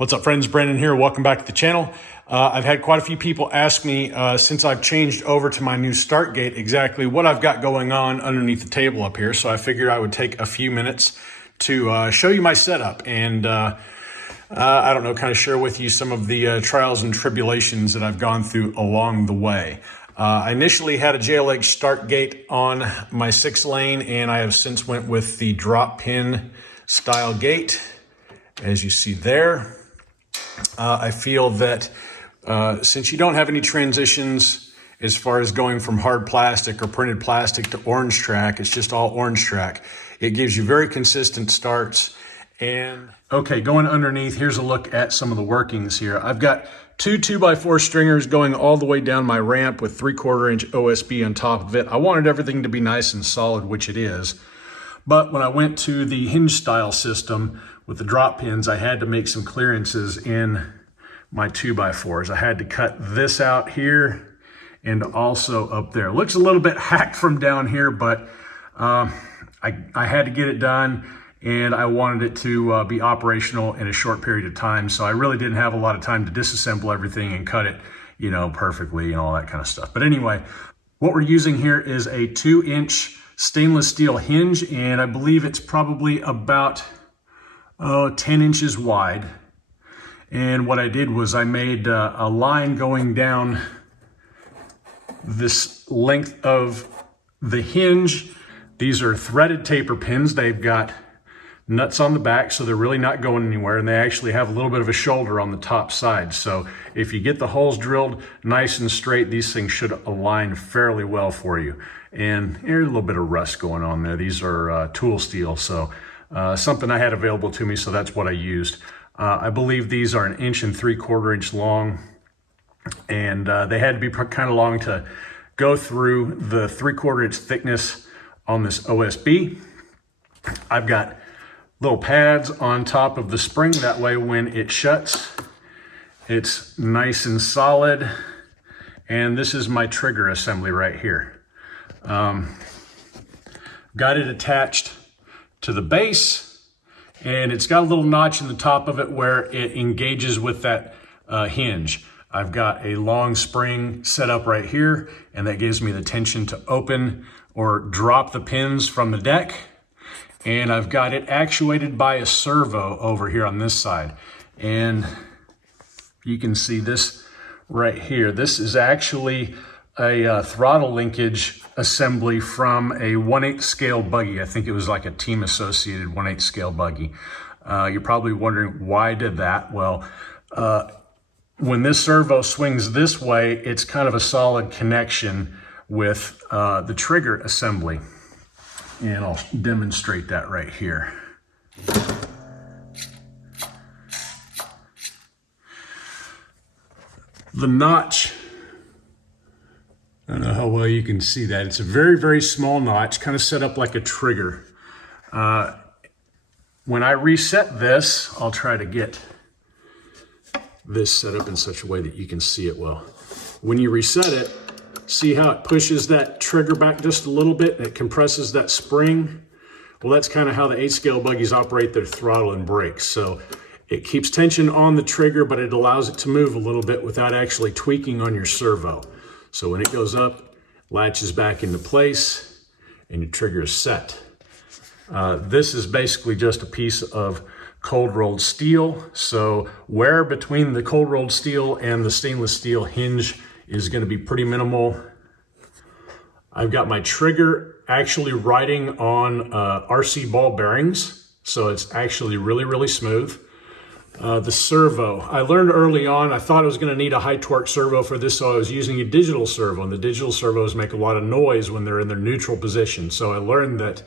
What's up, friends? Brandon here. Welcome back to the channel. I've had quite a few people ask me since I've changed over to my new Start Gate exactly what I've got going on underneath the table up here. So I figured I would take a few minutes to show you my setup and I don't know, kind of share with you some of the trials and tribulations that I've gone through along the way. I initially had a JLH Start Gate on my 6-lane, and I have since went with the drop pin style gate, as you see there. I feel that since you don't have any transitions as far as going from hard plastic or printed plastic to orange track, it's just all orange track. It gives you very consistent starts. And okay, going underneath, here's a look at some of the workings here. I've got two 2x4 stringers going all the way down my ramp with 3/4 inch OSB on top of it. I wanted everything to be nice and solid, which it is. But when I went to the hinge style system with the drop pins, I had to make some clearances in my 2x4s. I had to cut this out here and also up there. It looks a little bit hacked from down here, but I had to get it done, and I wanted it to be operational in a short period of time. So I really didn't have a lot of time to disassemble everything and cut it, you know, perfectly and all that kind of stuff. But anyway, what we're using here is a 2-inch stainless steel hinge, and I believe it's probably about 10 inches wide. And what I did was I made a line going down this length of the hinge. These are threaded taper pins. They've got nuts on the back, so they're really not going anywhere, and they actually have a little bit of a shoulder on the top side. So if you get the holes drilled nice and straight, these things should align fairly well for you. And there's a little bit of rust going on there. These are tool steel, so something I had available to me, so that's what I used. I believe these are 1 3/4 inch long, and they had to be kind of long to go through the 3/4 inch thickness on this OSB. I've got little pads on top of the spring, that way when it shuts, it's nice and solid. And this is my trigger assembly right here. Got it attached to the base, and it's got a little notch in the top of it where it engages with that hinge. I've got a long spring set up right here, and that gives me the tension to open or drop the pins from the deck. And I've got it actuated by a servo over here on this side. And you can see this right here. This is actually a throttle linkage assembly from a 1/8 scale buggy. I think it was like a team associated 1/8 scale buggy. You're probably wondering why I did that. Well, when this servo swings this way, it's kind of a solid connection with the trigger assembly. And I'll demonstrate that right here. The notch, I don't know how well you can see that. It's a very, very small notch, kind of set up like a trigger. When I reset this, I'll try to get this set up in such a way that you can see it well. When you reset it, see how it pushes that trigger back just a little bit and it compresses that spring? Well, that's kind of how the 8 scale buggies operate their throttle and brakes. So it keeps tension on the trigger, but it allows it to move a little bit without actually tweaking on your servo. So when it goes up, latches back into place, and your trigger is set. This is basically just a piece of cold rolled steel. So wear between the cold rolled steel and the stainless steel hinge is going to be pretty minimal. I've got my trigger actually riding on RC ball bearings, so it's actually really, really smooth. The servo, I learned early on, I thought I was going to need a high torque servo for this, so I was using a digital servo, and the digital servos make a lot of noise when they're in their neutral position. So I learned that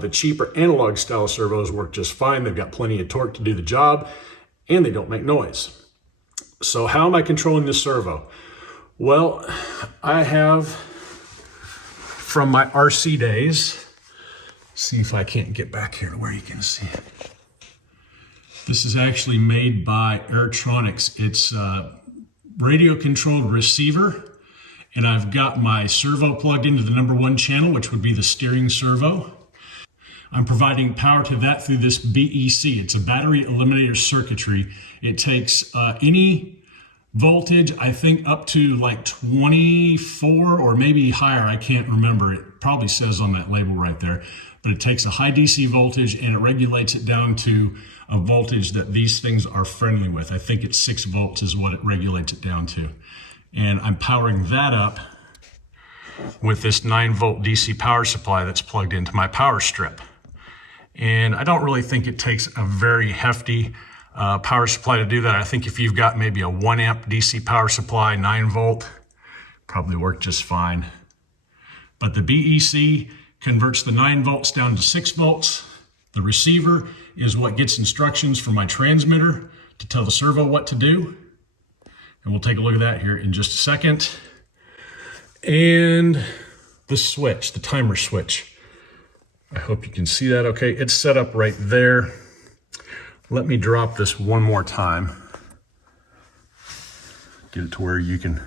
the cheaper analog style servos work just fine. They've got plenty of torque to do the job, and they don't make noise. So how am I controlling this servo? Well, I have, from my RC days, see if I can't get back here to where you can see it. This is actually made by Airtronics. It's a radio controlled receiver, and I've got my servo plugged into the #1 channel, which would be the steering servo. I'm providing power to that through this BEC. It's a battery eliminator circuitry. It takes any voltage, I think up to like 24 or maybe higher. I can't remember. It probably says on that label right there. But it takes a high DC voltage and it regulates it down to a voltage that these things are friendly with. I think it's 6 volts is what it regulates it down to. And I'm powering that up with this 9-volt DC power supply that's plugged into my power strip. And I don't really think it takes a very hefty power supply to do that. I think if you've got maybe a 1 amp DC power supply, 9 volt, probably work just fine. But the BEC converts the 9 volts down to 6 volts. The receiver is what gets instructions from my transmitter to tell the servo what to do. And we'll take a look at that here in just a second. And the switch, the timer switch. I hope you can see that okay. It's set up right there. Let me drop this one more time. Get it to where you can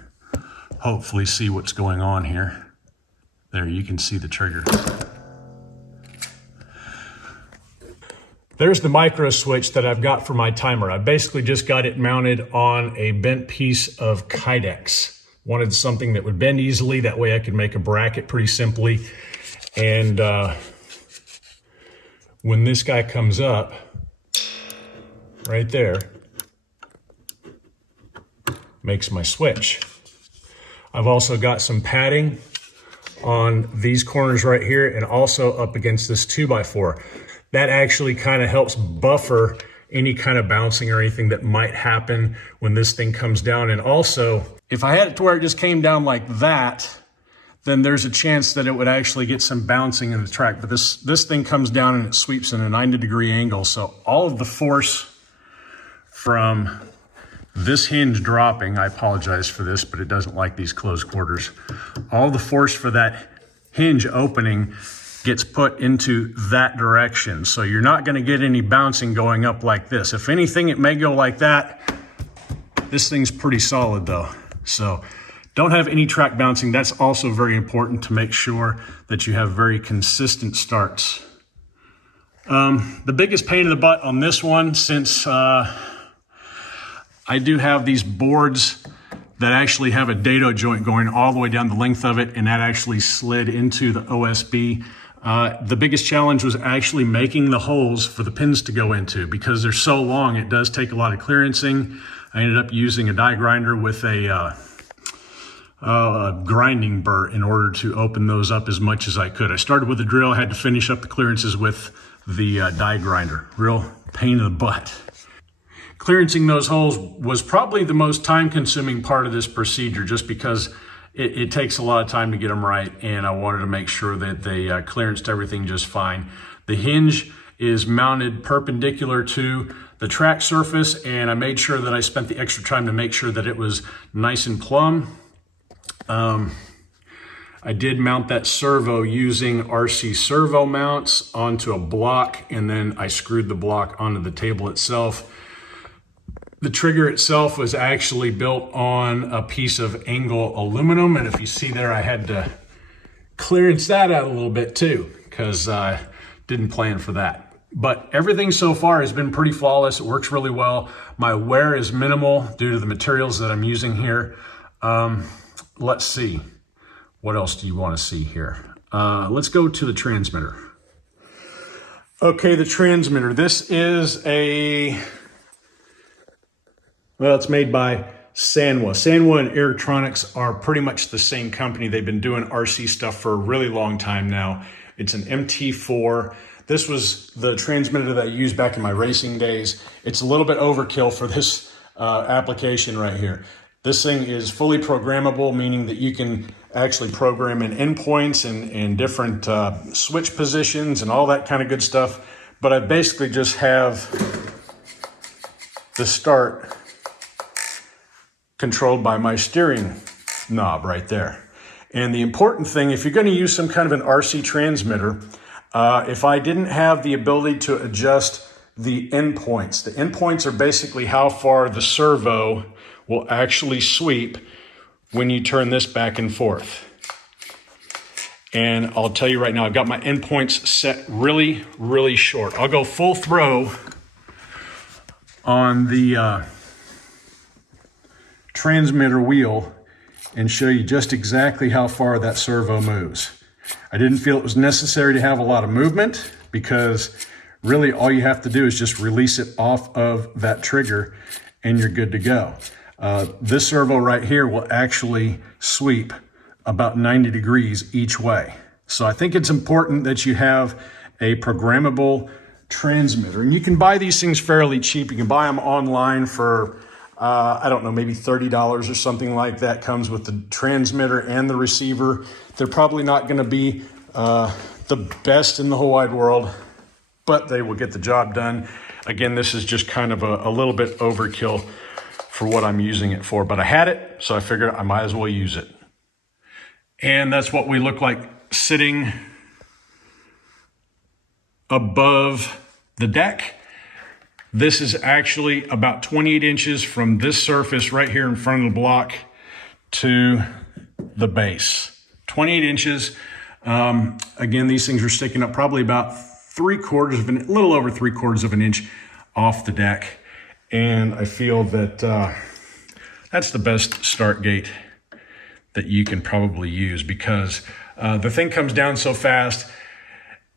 hopefully see what's going on here. There, you can see the trigger. There's the micro switch that I've got for my timer. I basically just got it mounted on a bent piece of Kydex. Wanted something that would bend easily, that way I could make a bracket pretty simply. And when this guy comes up, right there, makes my switch. I've also got some padding on these corners right here and also up against this 2x4. That actually kind of helps buffer any kind of bouncing or anything that might happen when this thing comes down. And also, if I had it to where it just came down like that, then there's a chance that it would actually get some bouncing in the track. But this thing comes down and it sweeps in a 90-degree angle. So all of the force from this hinge dropping, I apologize for this, but it doesn't like these closed quarters. All the force for that hinge opening gets put into that direction. So you're not gonna get any bouncing going up like this. If anything, it may go like that. This thing's pretty solid though. So don't have any track bouncing. That's also very important to make sure that you have very consistent starts. The biggest pain in the butt on this one, since I do have these boards that actually have a dado joint going all the way down the length of it, and that actually slid into the OSB. The biggest challenge was actually making the holes for the pins to go into. Because they're so long, it does take a lot of clearancing. I ended up using a die grinder with a grinding burr in order to open those up as much as I could. I started with a drill, had to finish up the clearances with the die grinder. Real pain in the butt. Clearancing those holes was probably the most time-consuming part of this procedure, just because it takes a lot of time to get them right, and I wanted to make sure that they clearanced everything just fine. The hinge is mounted perpendicular to the track surface, and I made sure that I spent the extra time to make sure that it was nice and plumb. I did mount that servo using RC servo mounts onto a block, and then I screwed the block onto the table itself. The trigger itself was actually built on a piece of angle aluminum, and if you see there, I had to clearance that out a little bit too, because I didn't plan for that. But everything so far has been pretty flawless. It works really well. My wear is minimal due to the materials that I'm using here. Let's see. What else do you want to see here? Let's go to the transmitter. Okay, the transmitter. This is well, it's made by Sanwa. Sanwa and Aerotronics are pretty much the same company. They've been doing RC stuff for a really long time now. It's an MT4. This was the transmitter that I used back in my racing days. It's a little bit overkill for this application right here. This thing is fully programmable, meaning that you can actually program in endpoints and different switch positions and all that kind of good stuff. But I basically just have the start controlled by my steering knob right there. And the important thing, if you're going to use some kind of an RC transmitter, if I didn't have the ability to adjust the endpoints, the endpoints are basically how far the servo will actually sweep when you turn this back and forth. And I'll tell you right now, I've got my endpoints set really, really short. I'll go full throw on the transmitter wheel and show you just exactly how far that servo moves. I didn't feel it was necessary to have a lot of movement because really all you have to do is just release it off of that trigger and you're good to go. This servo right here will actually sweep about 90 degrees each way. So I think it's important that you have a programmable transmitter. And you can buy these things fairly cheap. You can buy them online for, I don't know, maybe $30 or something like that. Comes with the transmitter and the receiver. They're probably not going to be the best in the whole wide world, but they will get the job done. Again, this is just kind of a little bit overkill for what I'm using it for, but I had it, so I figured I might as well use it. And that's what we look like sitting above the deck. This is actually about 28 inches from this surface right here in front of the block to the base. 28 inches. Again, these things are sticking up probably about a little over 3/4 of an inch off the deck. And I feel that that's the best start gate that you can probably use because the thing comes down so fast.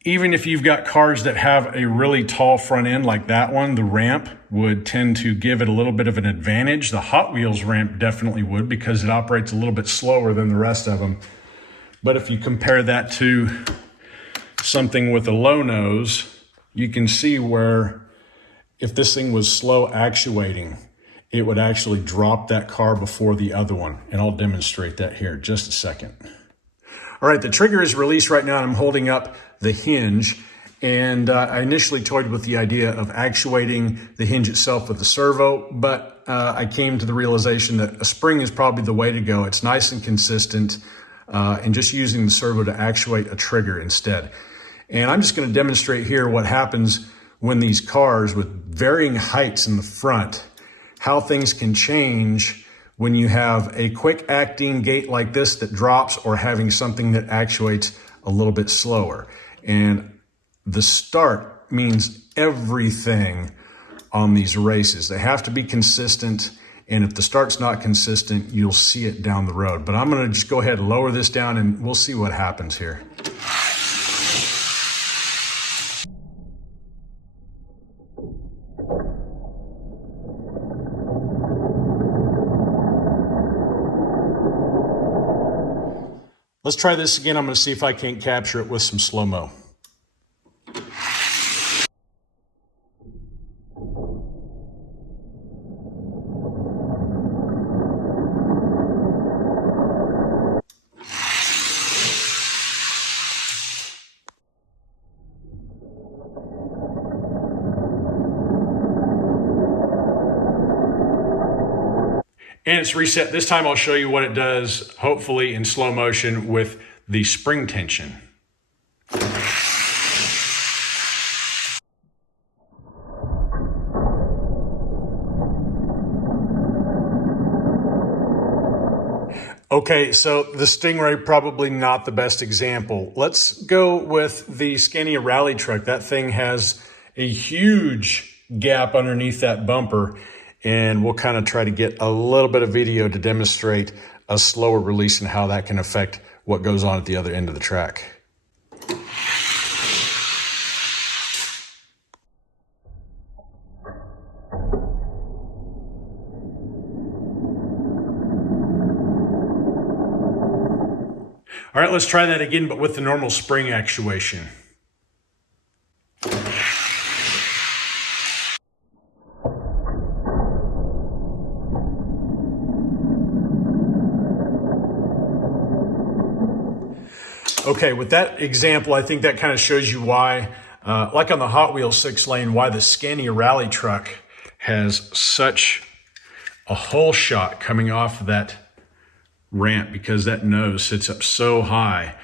Even if you've got cars that have a really tall front end like that one, the ramp would tend to give it a little bit of an advantage. The Hot Wheels ramp definitely would because it operates a little bit slower than the rest of them. But if you compare that to something with a low nose, you can see where if this thing was slow actuating, it would actually drop that car before the other one. And I'll demonstrate that here in just a second. All right, the trigger is released right now and I'm holding up the hinge. And I initially toyed with the idea of actuating the hinge itself with the servo, but I came to the realization that a spring is probably the way to go. It's nice and consistent, and just using the servo to actuate a trigger instead. And I'm just going to demonstrate here what happens when these cars with varying heights in the front, how things can change when you have a quick acting gate like this that drops or having something that actuates a little bit slower. And the start means everything on these races. They have to be consistent. And if the start's not consistent, you'll see it down the road. But I'm going to just go ahead and lower this down and we'll see what happens here. Let's try this again. I'm going to see if I can't capture it with some slow-mo. And it's reset. This time I'll show you what it does, hopefully in slow motion with the spring tension. Okay, so the Stingray, probably not the best example. Let's go with the Scania Rally Truck. That thing has a huge gap underneath that bumper. And we'll kind of try to get a little bit of video to demonstrate a slower release and how that can affect what goes on at the other end of the track. All right, let's try that again, but with the normal spring actuation. Okay, with that example, I think that kind of shows you why, like on the Hot Wheels 6-lane, why the Scania Rally Truck has such a hole shot coming off of that ramp, because that nose sits up so high.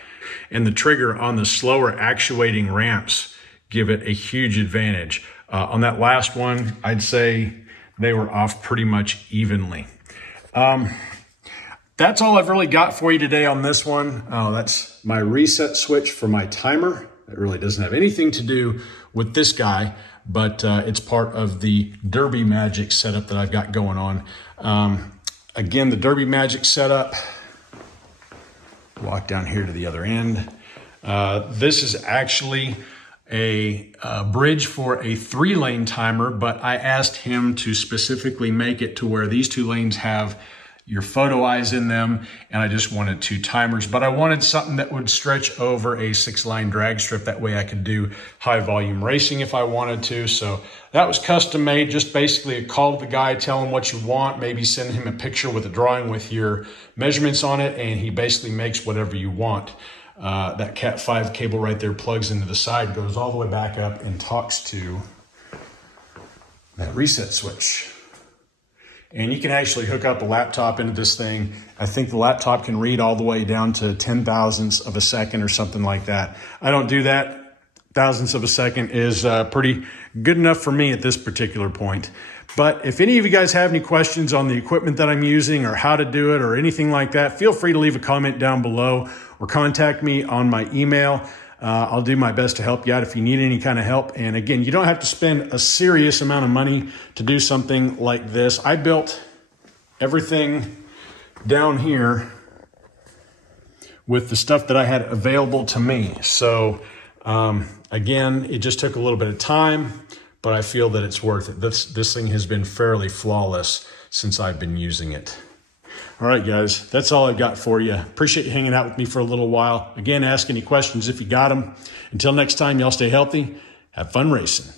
And the trigger on the slower actuating ramps give it a huge advantage. On that last one, I'd say they were off pretty much evenly. that's all I've really got for you today on this one. Oh, that's my reset switch for my timer. It really doesn't have anything to do with this guy, but it's part of the Derby Magic setup that I've got going on. Again, the Derby Magic setup, walk down here to the other end. This is actually a bridge for a 3-lane timer, but I asked him to specifically make it to where these 2 lanes have your photo eyes in them, and I just wanted 2 timers, but I wanted something that would stretch over a 6-line drag strip. That way I could do high volume racing if I wanted to. So that was custom made, just basically a call to the guy, tell him what you want, maybe send him a picture with a drawing with your measurements on it, and he basically makes whatever you want. That Cat 5 cable right there plugs into the side, goes all the way back up and talks to that reset switch. And you can actually hook up a laptop into this thing. I think the laptop can read all the way down to 10,000ths of a second or something like that. I don't do that. Thousandths of a second is pretty good enough for me at this particular point. But if any of you guys have any questions on the equipment that I'm using or how to do it or anything like that, feel free to leave a comment down below or contact me on my email. I'll do my best to help you out if you need any kind of help. And again, you don't have to spend a serious amount of money to do something like this. I built everything down here with the stuff that I had available to me. So again, it just took a little bit of time, but I feel that it's worth it. This thing has been fairly flawless since I've been using it. All right, guys, that's all I've got for you. Appreciate you hanging out with me for a little while. Again, ask any questions if you got them. Until next time, y'all stay healthy. Have fun racing.